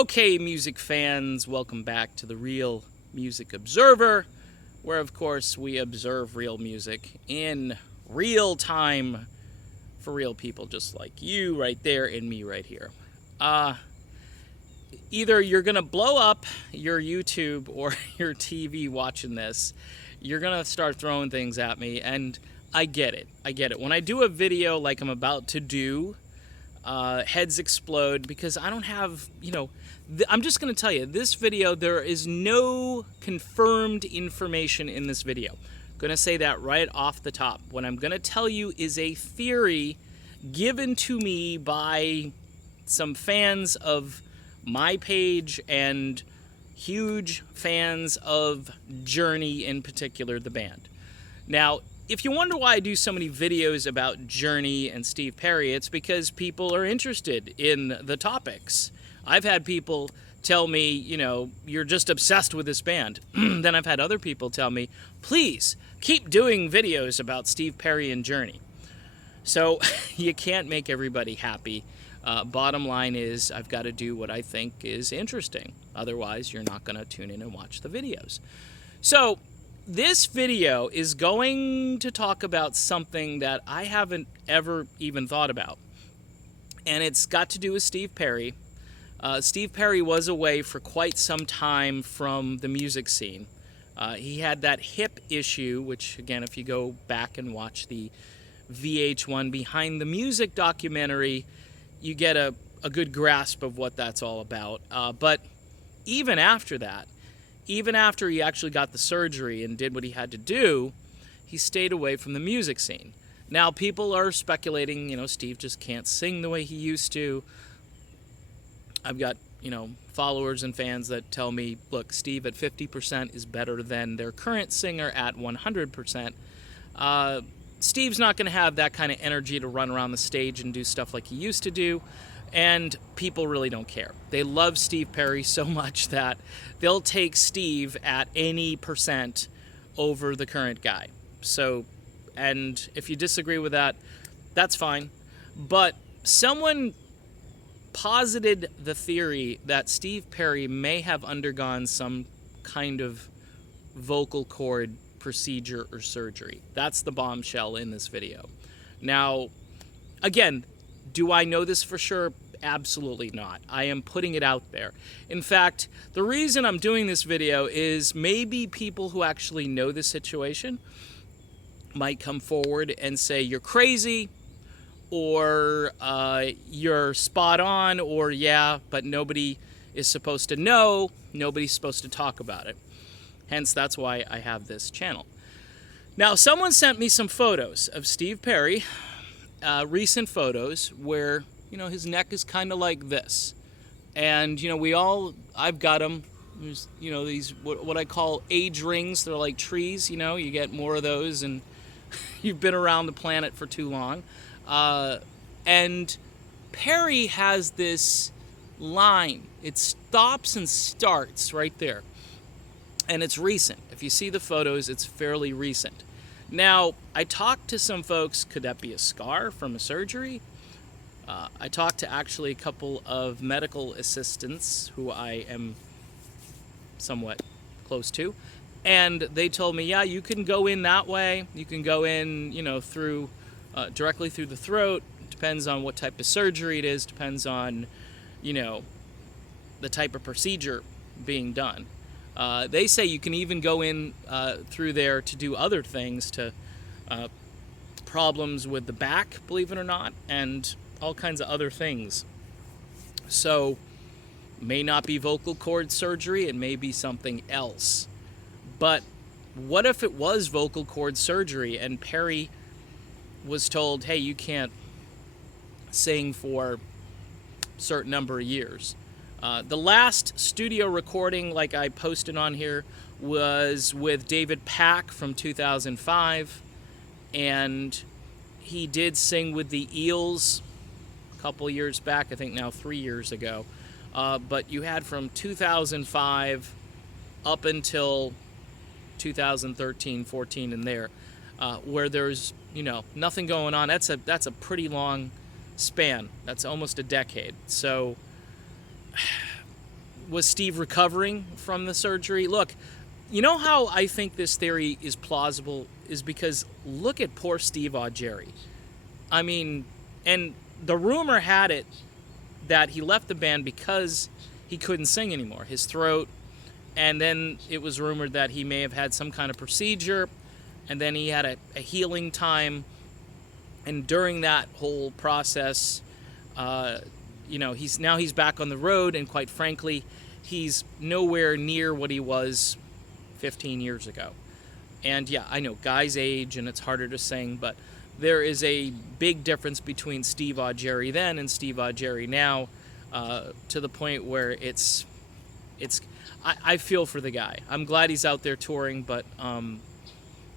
Okay, music fans, welcome back to the Real Music Observer, where, of course, we observe real music in real time for real people just like you right there and me right here. Either you're going to blow up your YouTube or your TV watching this. You're going to start throwing things at me, and I get it. I get it. When I do a video like I'm about to do, heads explode because I don't have, I'm just going to tell you, this video, there is no confirmed information in this video. I'm going to say that right off the top. What I'm going to tell you is a theory given to me by some fans of my page and huge fans of Journey in particular, the band. Now, if you wonder why I do so many videos about Journey and Steve Perry, it's because people are interested in the topics. I've had people tell me, you're just obsessed with this band. Then I've had other people tell me, please keep doing videos about Steve Perry and Journey. So you can't make everybody happy. Bottom line is I've got to do what I think is interesting. Otherwise, you're not going to tune in and watch the videos. So this video is going to talk about something that I haven't ever even thought about. And it's got to do with Steve Perry. Steve Perry was away for quite some time from the music scene. He had that hip issue, which, again, if you go back and watch the VH1 Behind the Music documentary, you get a good grasp of what that's all about. But even after that, even after he actually got the surgery and did what he had to do, he stayed away from the music scene. Now, people are speculating, Steve just can't sing the way he used to. I've got, followers and fans that tell me, look, Steve at 50% is better than their current singer at 100%. Steve's not going to have that kind of energy to run around the stage and do stuff like he used to do. And people really don't care. They love Steve Perry so much that they'll take Steve at any percent over the current guy. So, and if you disagree with that, that's fine. But someone posited the theory that Steve Perry may have undergone some kind of vocal cord procedure or surgery. That's the bombshell in this video. Now, again, do I know this for sure? Absolutely not. I am putting it out there. In fact, the reason I'm doing this video is maybe people who actually know the situation might come forward and say, you're crazy, or you're spot on, or yeah, but nobody is supposed to know, nobody's supposed to talk about it. Hence, that's why I have this channel. Now, someone sent me some photos of Steve Perry, recent photos where, his neck is kind of like this. And, I've got them. There's, these, what I call age rings. They're like trees, you get more of those and you've been around the planet for too long. And Perry has this line. It stops and starts right there. And it's recent. If you see the photos, it's fairly recent. Now, I talked to some folks, could that be a scar from a surgery? I talked to actually a couple of medical assistants who I am somewhat close to. And they told me, yeah, you can go in that way. You can go in, through directly through the throat. Depends on what type of surgery it is. Depends on, the type of procedure being done. They say you can even go in through there to do other things, to problems with the back, believe it or not, and all kinds of other things. So, may not be vocal cord surgery, it may be something else. But what if it was vocal cord surgery and Perry was told, hey, you can't sing for a certain number of years? The last studio recording, like I posted on here, was with David Pack from 2005, and he did sing with the Eels a couple years back, I think now 3 years ago. But you had from 2005 up until 2013, 14 in there, where there's, nothing going on. That's a pretty long span. That's almost a decade. So Was Steve recovering from the surgery? Look, you know how I think this theory is plausible is because look at poor Steve Augeri. I mean, and the rumor had it that he left the band because he couldn't sing anymore, his throat, and then it was rumored that he may have had some kind of procedure, and then he had a healing time, and during that whole process, he's back on the road, and quite frankly, he's nowhere near what he was 15 years ago. And yeah, I know guys age and it's harder to sing, but there is a big difference between Steve Augeri then and Steve Augeri now, to the point where I feel for the guy. I'm glad he's out there touring, but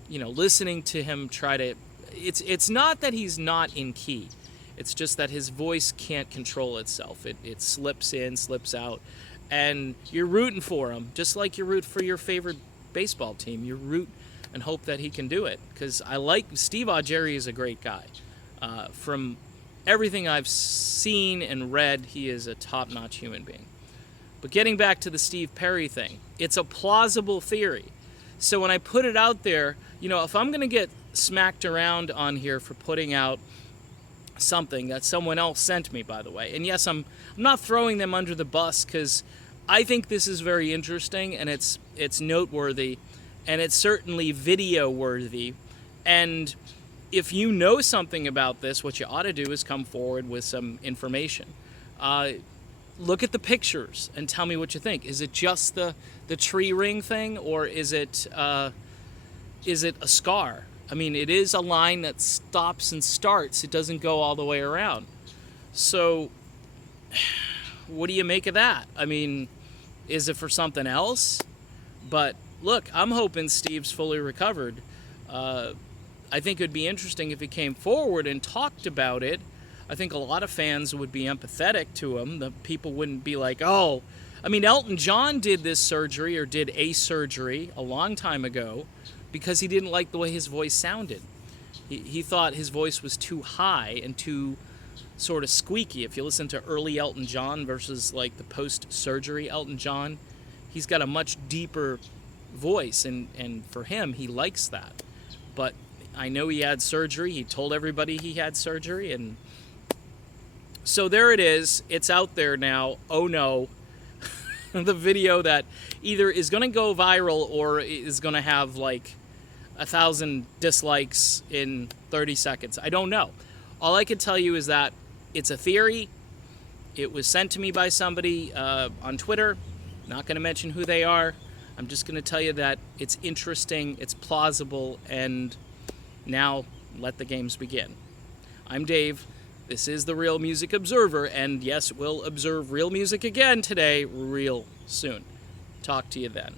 listening to him try to, it's not that he's not in key. It's just that his voice can't control itself. It slips in, slips out, and you're rooting for him, just like you root for your favorite baseball team. You root and hope that he can do it, because Steve Augeri is a great guy. From everything I've seen and read, he is a top-notch human being. But getting back to the Steve Perry thing, it's a plausible theory. So when I put it out there, if I'm going to get smacked around on here for putting out something that someone else sent me, by the way, and yes, I'm not throwing them under the bus, because I think this is very interesting, and it's noteworthy, and it's certainly video worthy. And if you know something about this, what you ought to do is come forward with some information. Look at the pictures and tell me what you think. Is it just the tree ring thing, or is it a scar? I mean, it is a line that stops and starts. It doesn't go all the way around. So what do you make of that? I mean, is it for something else? But look, I'm hoping Steve's fully recovered. I think it would be interesting if he came forward and talked about it. I think a lot of fans would be empathetic to him. The people wouldn't be like, oh, I mean, Elton John did this surgery, or did a surgery a long time ago, because he didn't like the way his voice sounded. He thought his voice was too high and too sort of squeaky. If you listen to early Elton John versus like the post-surgery Elton John, he's got a much deeper voice, and for him, he likes that. But I know he had surgery. He told everybody he had surgery, and so there it is. It's out there now. Oh no. The video that either is going to go viral or is going to have like 1,000 dislikes in 30 seconds. I don't know. All I can tell you is that it's a theory. It was sent to me by somebody on Twitter. Not going to mention who they are. I'm just going to tell you that it's interesting, it's plausible, and now let the games begin. I'm Dave. This is the Real Music Observer, and yes, we'll observe real music again today, real soon. Talk to you then.